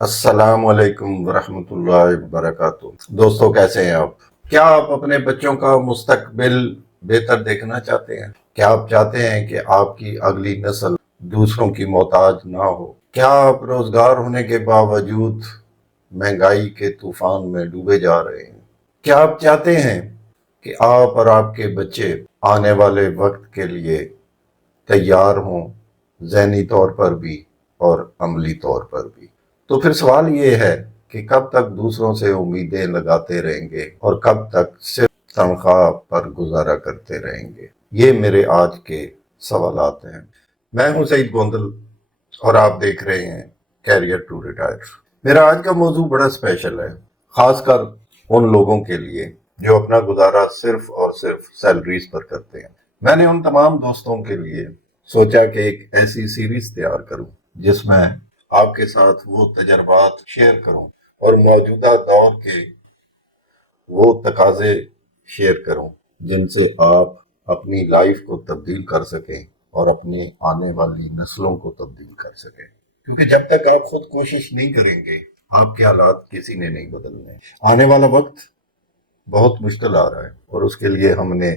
السلام علیکم ورحمۃ اللہ وبرکاتہ۔ دوستو، کیسے ہیں آپ؟ کیا آپ اپنے بچوں کا مستقبل بہتر دیکھنا چاہتے ہیں؟ کیا آپ چاہتے ہیں کہ آپ کی اگلی نسل دوسروں کی محتاج نہ ہو؟ کیا آپ روزگار ہونے کے باوجود مہنگائی کے طوفان میں ڈوبے جا رہے ہیں؟ کیا آپ چاہتے ہیں کہ آپ اور آپ کے بچے آنے والے وقت کے لیے تیار ہوں، ذہنی طور پر بھی اور عملی طور پر بھی؟ تو پھر سوال یہ ہے کہ کب تک دوسروں سے امیدیں لگاتے رہیں گے اور کب تک صرف تنخواہ پر گزارا کرتے رہیں گے؟ یہ میرے آج کے سوالات ہیں۔ میں ہوں سعید گوندل اور آپ دیکھ رہے ہیں کیریئر ٹو ریٹائر۔ میرا آج کا موضوع بڑا اسپیشل ہے، خاص کر ان لوگوں کے لیے جو اپنا گزارا صرف اور صرف سیلریز پر کرتے ہیں۔ میں نے ان تمام دوستوں کے لیے سوچا کہ ایک ایسی سیریز تیار کروں جس میں آپ کے ساتھ وہ تجربات شیئر کروں اور موجودہ دور کے وہ تقاضے شیئر کروں جن سے آپ اپنی لائف کو تبدیل کر سکیں اور اپنی آنے والی نسلوں کو تبدیل کر سکیں، کیونکہ جب تک آپ خود کوشش نہیں کریں گے آپ کے حالات کسی نے نہیں بدلنے۔ آنے والا وقت بہت مشکل آ رہا ہے اور اس کے لیے ہم نے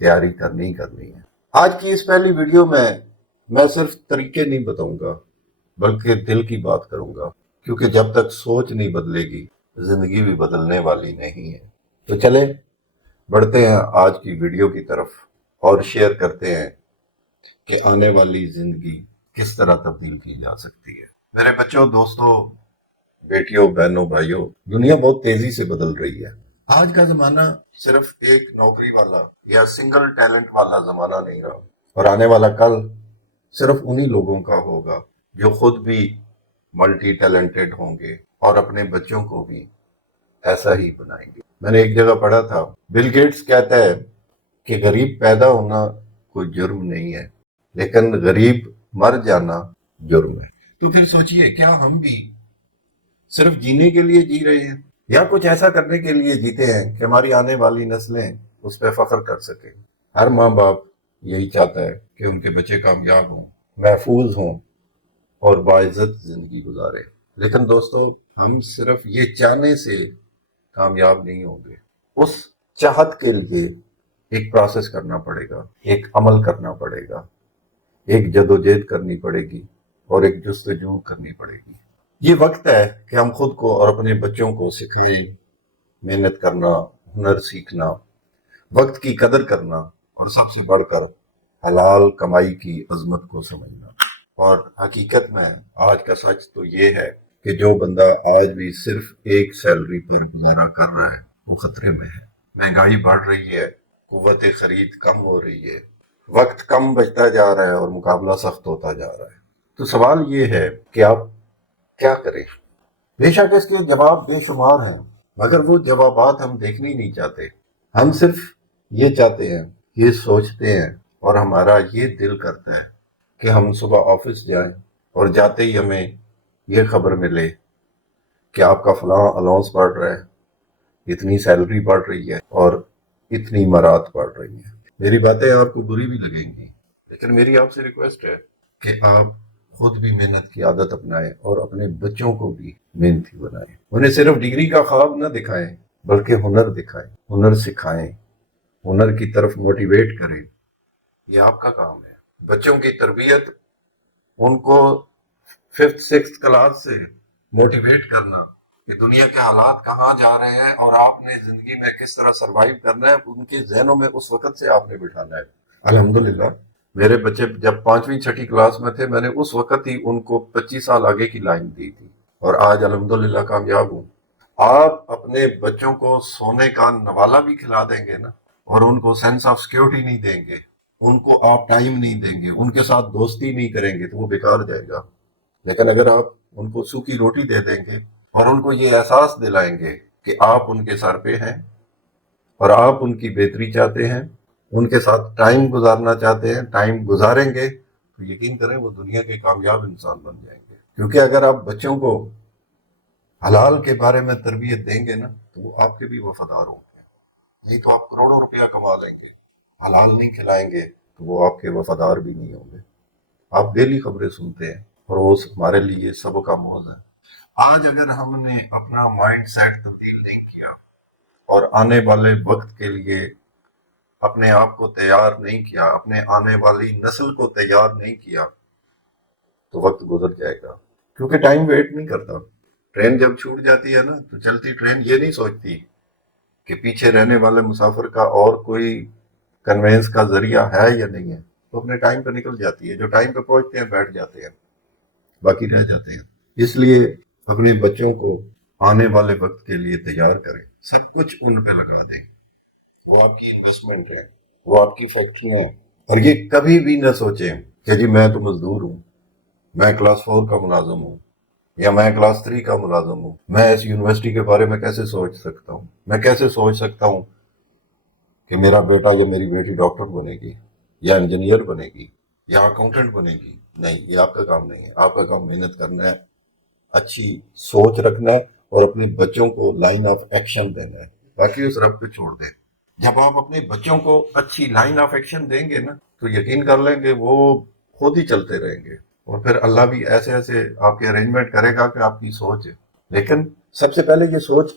تیاری کرنی ہے۔ آج کی اس پہلی ویڈیو میں صرف طریقے نہیں بتاؤں گا بلکہ دل کی بات کروں گا، کیونکہ جب تک سوچ نہیں بدلے گی زندگی بھی بدلنے والی نہیں ہے۔ تو چلیں بڑھتے ہیں آج کی ویڈیو کی طرف اور شیئر کرتے ہیں کہ آنے والی زندگی کس طرح تبدیل کی جا سکتی ہے۔ میرے بچوں، دوستوں، بیٹیوں، بہنوں، بھائیوں، دنیا بہت تیزی سے بدل رہی ہے۔ آج کا زمانہ صرف ایک نوکری والا یا سنگل ٹیلنٹ والا زمانہ نہیں رہا، اور آنے والا کل صرف انہی لوگوں کا ہوگا جو خود بھی ملٹی ٹیلنٹڈ ہوں گے اور اپنے بچوں کو بھی ایسا ہی بنائیں گے۔ میں نے ایک جگہ پڑھا تھا، بل گیٹس کہتا ہے کہ غریب پیدا ہونا کوئی جرم نہیں ہے، لیکن غریب مر جانا جرم ہے۔ تو پھر سوچئے، کیا ہم بھی صرف جینے کے لیے جی رہے ہیں یا کچھ ایسا کرنے کے لیے جیتے ہیں کہ ہماری آنے والی نسلیں اس پہ فخر کر سکیں؟ ہر ماں باپ یہی چاہتا ہے کہ ان کے بچے کامیاب ہوں، محفوظ ہوں اور باعزت زندگی گزارے۔ لیکن دوستو، ہم صرف یہ چاہنے سے کامیاب نہیں ہوں گے۔ اس چاہت کے لیے ایک پروسیس کرنا پڑے گا، ایک عمل کرنا پڑے گا، ایک جدوجہد کرنی پڑے گی اور ایک جستجو کرنی پڑے گی۔ یہ وقت ہے کہ ہم خود کو اور اپنے بچوں کو سکھائیں محنت کرنا، ہنر سیکھنا، وقت کی قدر کرنا اور سب سے بڑھ کر حلال کمائی کی عظمت کو سمجھنا۔ اور حقیقت میں آج کا سچ تو یہ ہے کہ جو بندہ آج بھی صرف ایک سیلری پر گزارا کر رہا ہے وہ خطرے میں ہے۔ مہنگائی بڑھ رہی ہے، قوت خرید کم ہو رہی ہے، وقت کم بچتا جا رہا ہے اور مقابلہ سخت ہوتا جا رہا ہے۔ تو سوال یہ ہے کہ آپ کیا کریں؟ بے شک اس کے جواب بے شمار ہیں، مگر وہ جوابات ہم دیکھنی نہیں چاہتے۔ ہم صرف یہ چاہتے ہیں، یہ سوچتے ہیں اور ہمارا یہ دل کرتا ہے کہ ہم صبح آفس جائیں اور جاتے ہی ہمیں یہ خبر ملے کہ آپ کا فلاں الاؤنس بڑھ رہا ہے، اتنی سیلری بڑھ رہی ہے اور اتنی مراد بڑھ رہی ہیں۔ میری باتیں آپ کو بری بھی لگیں گی، لیکن میری آپ سے ریکویسٹ ہے کہ آپ خود بھی محنت کی عادت اپنائیں اور اپنے بچوں کو بھی محنتی بنائیں۔ انہیں صرف ڈگری کا خواب نہ دکھائیں بلکہ ہنر دکھائیں، ہنر سکھائیں، ہنر کی طرف موٹیویٹ کریں۔ یہ آپ کا کام ہے۔ بچوں کی تربیت، ان کو ففتھ سکس کلاس سے موٹیویٹ کرنا کہ دنیا کے حالات کہاں جا رہے ہیں اور آپ نے زندگی میں کس طرح سروائیو کرنا ہے، ان کے ذہنوں میں اس وقت سے آپ نے بٹھانا ہے۔ الحمدللہ میرے بچے جب 5ویں 6ٹھی کلاس میں تھے، میں نے اس وقت ہی ان کو 25 سال آگے کی لائن دی تھی اور آج الحمدللہ کامیاب ہوں۔ آپ اپنے بچوں کو سونے کا نوالہ بھی کھلا دیں گے نا، اور ان کو سینس آف سیکیورٹی نہیں دیں گے، ان کو آپ ٹائم نہیں دیں گے، ان کے ساتھ دوستی نہیں کریں گے تو وہ بیکار جائے گا۔ لیکن اگر آپ ان کو سوکھی روٹی دے دیں گے اور ان کو یہ احساس دلائیں گے کہ آپ ان کے سر پہ ہیں اور آپ ان کی بہتری چاہتے ہیں، ان کے ساتھ ٹائم گزارنا چاہتے ہیں، ٹائم گزاریں گے، تو یقین کریں وہ دنیا کے کامیاب انسان بن جائیں گے۔ کیونکہ اگر آپ بچوں کو حلال کے بارے میں تربیت دیں گے نا تو وہ آپ کے بھی وفادار ہوں گے۔ نہیں تو آپ کروڑوں روپیہ کما لیں گے، حلال نہیں کھلائیں گے تو وہ آپ کے وفادار بھی نہیں ہوں گے۔ آپ ڈیلی خبریں سنتے ہیں اور وہ ہمارے لیے سبق آموز ہے۔ آج اگر ہم نے اپنا مائنڈ سیٹ تبدیل نہیں کیا اور آنے والے وقت کے لیے اپنے آپ کو تیار نہیں کیا، اپنے آنے والی نسل کو تیار نہیں کیا، تو وقت گزر جائے گا، کیونکہ ٹائم ویٹ نہیں کرتا۔ ٹرین جب چھوٹ جاتی ہے نا، تو چلتی ٹرین یہ نہیں سوچتی کہ پیچھے رہنے والے مسافر کا اور کوئی کنوینس کا ذریعہ ہے یا نہیں ہے، وہ اپنے ٹائم پہ نکل جاتی ہے۔ جو ٹائم پہ پہنچتے ہیں بیٹھ جاتے ہیں، باقی رہ جاتے ہیں۔ اس لیے اپنے بچوں کو آنے والے وقت کے لیے تیار کریں، سب کچھ ان پہ لگا دیں۔ وہ آپ کی انویسٹمنٹ ہے، وہ آپ کی فیکٹریاں ہیں، اور یہ کبھی بھی نہ سوچیں کہ جی میں تو مزدور ہوں، میں کلاس 4 کا ملازم ہوں یا میں کلاس 3 کا ملازم ہوں، میں اس یونیورسٹی کے بارے میں کیسے سوچ سکتا ہوں، میں کیسے سوچ سکتا ہوں کہ میرا بیٹا یا میری بیٹی ڈاکٹر بنے گی یا انجینئر بنے گی یا اکاؤنٹنٹ بنے گی۔ نہیں، یہ آپ کا کام نہیں ہے۔ آپ کا کام محنت کرنا ہے، اچھی سوچ رکھنا ہے، اور اپنے بچوں کو لائن آف ایکشن دینا ہے، باقی اس رب پہ چھوڑ دیں۔ جب آپ اپنے بچوں کو اچھی لائن آف ایکشن دیں گے نا، تو یقین کر لیں کہ وہ خود ہی چلتے رہیں گے، اور پھر اللہ بھی ایسے ایسے آپ کے ارینجمنٹ کرے گا کہ آپ کی سوچ ہے۔ لیکن سب سے پہلے یہ سوچ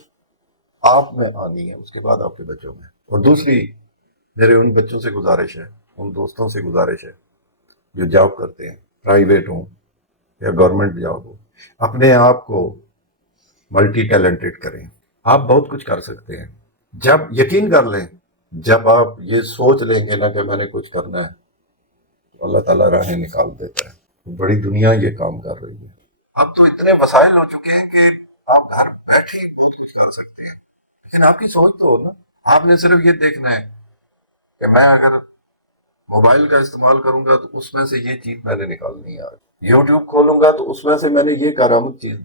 آپ میں آنی ہے، اس کے بعد آپ کے بچوں میں۔ اور دوسری میرے ان بچوں سے گزارش ہے، ان دوستوں سے گزارش ہے جو جاب کرتے ہیں، پرائیویٹ ہوں یا گورنمنٹ جاب ہو، اپنے آپ کو ملٹی ٹیلنٹڈ کریں۔ آپ بہت کچھ کر سکتے ہیں۔ جب یقین کر لیں، جب آپ یہ سوچ لیں گے نا کہ میں نے کچھ کرنا ہے، تو اللہ تعالیٰ راہیں نکال دیتا ہے۔ بڑی دنیا یہ کام کر رہی ہے۔ اب تو اتنے وسائل ہو چکے ہیں کہ آپ گھر بیٹھے ہی بہت کچھ کر سکتے ہیں، لیکن آپ کی سوچ تو ہو نا۔ آپ نے صرف یہ دیکھنا ہے کہ میں اگر موبائل کا استعمال کروں گا تو اس میں سے یہ چیز میں نے نکالنی ہے، آج یوٹیوب کھولوں گا تو اس میں سے میں نے یہ کارآمد چیز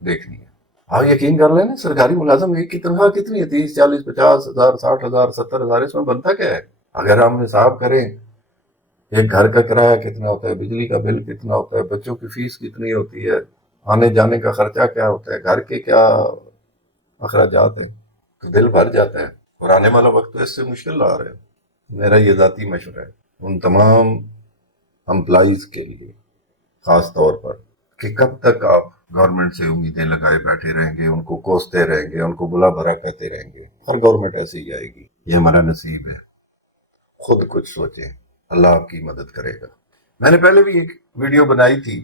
دیکھنی ہے۔ آپ یقین کر لیں نا، سرکاری ملازم ایک کی تنخواہ کتنی ہے؟ 30 40 50 ہزار، 60 ہزار، 70 ہزار، اس میں بنتا کیا ہے؟ اگر ہم حساب کریں ایک گھر کا کرایہ کتنا ہوتا ہے، بجلی کا بل کتنا ہوتا ہے، بچوں کی فیس کتنی ہوتی ہے، آنے جانے کا خرچہ کیا ہوتا ہے، گھر کے کیا اخراجات ہیں، تو دل بھر جاتا ہے۔ اور آنے والا وقت تو اس سے مشکل آ رہا ہے۔ میرا یہ ذاتی مشورہ ہے ان تمام امپلائیز کے لیے، خاص طور پر، کہ کب تک آپ گورنمنٹ سے امیدیں لگائے بیٹھے رہیں گے، ان کو کوستے رہیں گے، ان کو بلا بھرا کہتے رہیں گے؟ ہر گورنمنٹ ایسے ہی آئے گی، یہ ہمارا نصیب ہے۔ خود کچھ سوچیں، اللہ آپ کی مدد کرے گا۔ میں نے پہلے بھی ایک ویڈیو بنائی تھی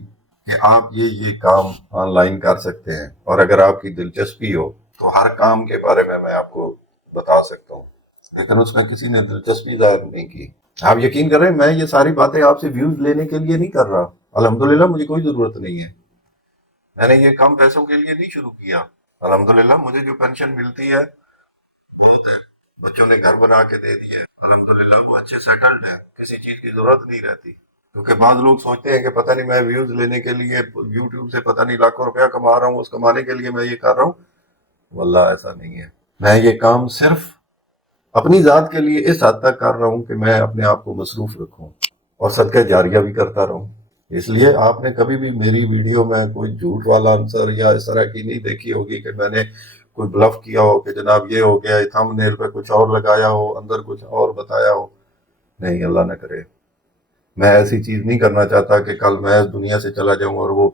کہ آپ یہ کام آن لائن کر سکتے ہیں، اور اگر آپ کی دلچسپی ہو تو ہر کام کے بارے میں آپ کو بتا سکتا ہوں، لیکن اس میں کسی نے دلچسپی ظاہر نہیں کی۔ آپ یقین کریں، میں یہ ساری باتیں آپ سے ویوز لینے کے لیے نہیں کر رہا۔ الحمدللہ مجھے کوئی ضرورت نہیں ہے، میں نے یہ کام پیسوں کے لیے نہیں شروع کیا۔ الحمدللہ مجھے جو پینشن ملتی ہے بہت ہے، بچوں نے گھر بنا کے دے دیے، الحمدللہ وہ اچھے سیٹلڈ ہیں، کسی چیز کی ضرورت نہیں رہتی۔ کیونکہ بعض لوگ سوچتے ہیں کہ پتہ نہیں میں ویوز لینے کے لیے یوٹیوب سے پتہ نہیں لاکھوں روپیہ کما رہا ہوں، اس کمانے کے لیے میں یہ کر رہا ہوں۔ واللہ ایسا نہیں ہے، میں یہ کام صرف اپنی ذات کے لیے اس حد تک کر رہا ہوں کہ میں اپنے آپ کو مصروف رکھوں اور صدقہ جاریہ بھی کرتا رہوں۔ اس لیے آپ نے کبھی بھی میری ویڈیو میں کوئی جھوٹ والا عنصر یا اس طرح کی نہیں دیکھی ہوگی کہ میں نے کوئی بلف کیا ہو کہ جناب یہ ہو گیا، تھم نیل پہ کچھ اور لگایا ہو، اندر کچھ اور بتایا ہو۔ نہیں، اللہ نہ کرے۔ میں ایسی چیز نہیں کرنا چاہتا کہ کل میں اس دنیا سے چلا جاؤں اور وہ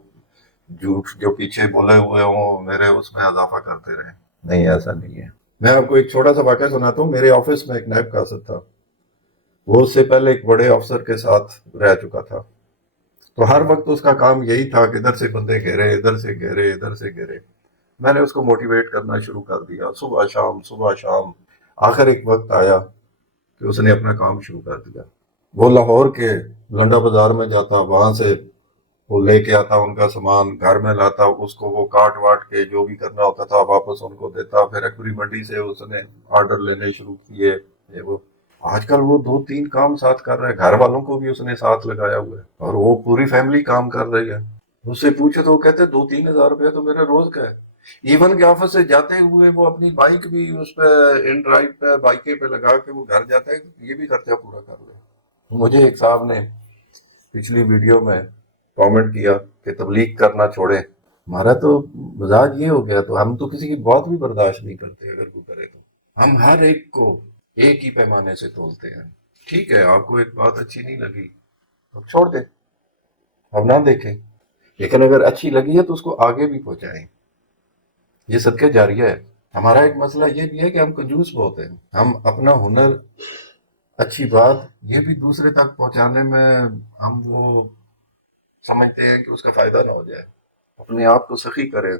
جھوٹ جو پیچھے بولے ہوئے ہوں میرے اس میں اضافہ کرتے رہیں۔ نہیں، ایسا نہیں ہے۔ میں آپ کو ایک چھوٹا سا واقعہ سناتا ہوں۔ میرے آفس میں ایک نائب قاصد تھا، وہ اس سے پہلے ایک بڑے افسر کے ساتھ رہ چکا تھا، تو ہر وقت اس کا کام یہی تھا کہ ادھر سے بندے گھیرے، ادھر سے گھیرے، ادھر سے گھیرے۔ میں نے اس کو موٹیویٹ کرنا شروع کر دیا، صبح شام صبح شام۔ آخر ایک وقت آیا کہ اس نے اپنا کام شروع کر دیا۔ وہ لاہور کے لنڈا بازار میں جاتا، وہاں سے وہ لے کے آتا ان کا سامان، گھر میں لاتا، اس کو وہ کاٹ واٹ کے جو بھی کرنا ہوتا تھا واپس ان کو دیتا۔ پھر اکبری منڈی سے اس نے آرڈر لینے شروع کیے، یہ وہ۔ آج کل وہ 2 3 کام ساتھ کر رہا ہے، گھر والوں کو بھی اس نے ساتھ لگایا ہوا ہے، اور وہ پوری فیملی کام کر رہی ہے۔ اس سے پوچھے تو وہ کہتے 2 3 ہزار روپیہ تو میرے روز کا ہے۔ ایون کہ آفس سے جاتے ہوئے وہ اپنی بائک بھی اس پہ ان ڈرائیو پہ بائکیں پہ لگا کے وہ گھر جاتا ہے، یہ بھی خرچہ پورا کر لے۔ مجھے ایک صاحب نے پچھلی ویڈیو میں کامنٹ کیا کہ تبلیغ کرنا چھوڑیں۔ ہمارا تو مزاج یہ ہو گیا، تو ہم تو کسی کی بات بھی برداشت نہیں کرتے، اگر کوئی کرے تو ہم ہر ایک کو ایک ہی پیمانے سے تولتے ہیں۔ ٹھیک ہے، آپ کو ایک بات اچھی نہیں لگی، اب چھوڑ دیں، اب نہ دیکھیں۔ لیکن اگر اچھی لگی ہے تو اس کو آگے بھی پہنچائیں. یہ صدقہ جاریہ ہے. ہمارا ایک مسئلہ یہ بھی ہے کہ ہم کنجوس بہت ہیں. ہم اپنا ہنر، اچھی بات، یہ بھی دوسرے تک پہنچانے میں ہم وہ سمجھتے ہیں کہ اس کا فائدہ نہ ہو جائے. اپنے آپ کو سخی کرے،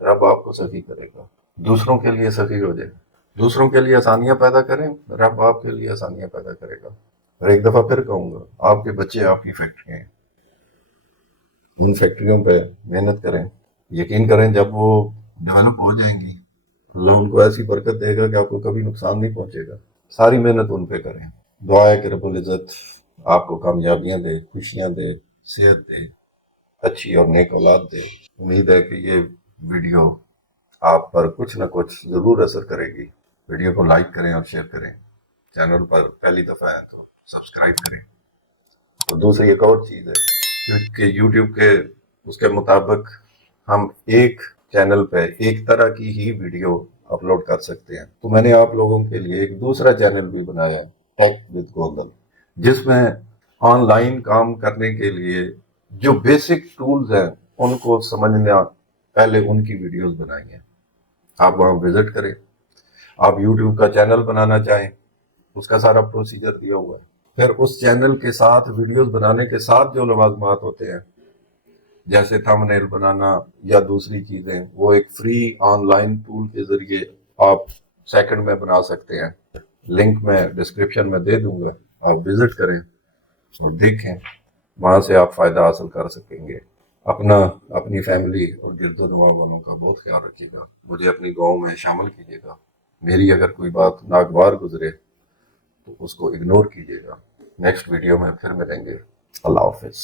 رب آپ کو سخی کرے گا. دوسروں کے لیے سخی ہو جائے، دوسروں کے لیے آسانیاں پیدا کریں، رب آپ کے لیے آسانیاں پیدا کرے گا. اور ایک دفعہ پھر کہوں گا، آپ کے بچے آپ کی فیکٹری ہیں. ان فیکٹریوں پہ محنت کریں. یقین کریں جب وہ ڈیولپ ہو جائیں گی، اللہ ان کو ایسی برکت دے گا کہ آپ کو کبھی نقصان نہیں پہنچے گا. ساری محنت ان پہ کریں. دعا ہے کہ رب العزت آپ کو کامیابیاں دے، خوشیاں دے، صحت دے، اچھی اور نیک اولاد دے. امید ہے کہ یہ ویڈیو آپ پر کچھ نہ کچھ ضرور اثر کرے گی. ویڈیو کو لائک کریں اور شیئر کریں. چینل پر پہلی دفعہ ہے تو سبسکرائب کریں. اور دوسری ایک اور چیز ہے کہ یوٹیوب کے اس کے مطابق ہم ایک چینل پہ ایک طرح کی ہی ویڈیو اپلوڈ کر سکتے ہیں. تو میں نے آپ لوگوں کے لیے ایک دوسرا چینل بھی بنایا، ٹیک وتھ گوگل، جس میں آن لائن کام کرنے کے لیے جو بیسک ٹولز ہیں ان کو سمجھنا، پہلے ان کی ویڈیوز بنائی ہیں. آپ وہاں وزٹ کریں. آپ یوٹیوب کا چینل بنانا چاہیں، اس کا سارا پروسیجر دیا ہوا ہے. پھر اس چینل کے ساتھ ویڈیوز بنانے کے ساتھ جو لوازمات ہوتے ہیں، جیسے تھمبنیل بنانا یا دوسری چیزیں، وہ ایک فری آن لائن ٹول کے ذریعے آپ سیکنڈ میں بنا سکتے ہیں. لنک میں ڈسکرپشن میں دے دوں گا، آپ وزٹ کریں اور دیکھیں. وہاں سے آپ فائدہ حاصل کر سکیں گے. اپنی فیملی اور گرد و نواح والوں کا بہت خیال رکھیے گا. مجھے اپنی دعاؤں میں شامل کیجیے گا. میری اگر کوئی بات ناگوار گزرے تو اس کو اگنور کیجیے گا. نیکسٹ ویڈیو میں پھر ملیں گے. اللہ حافظ.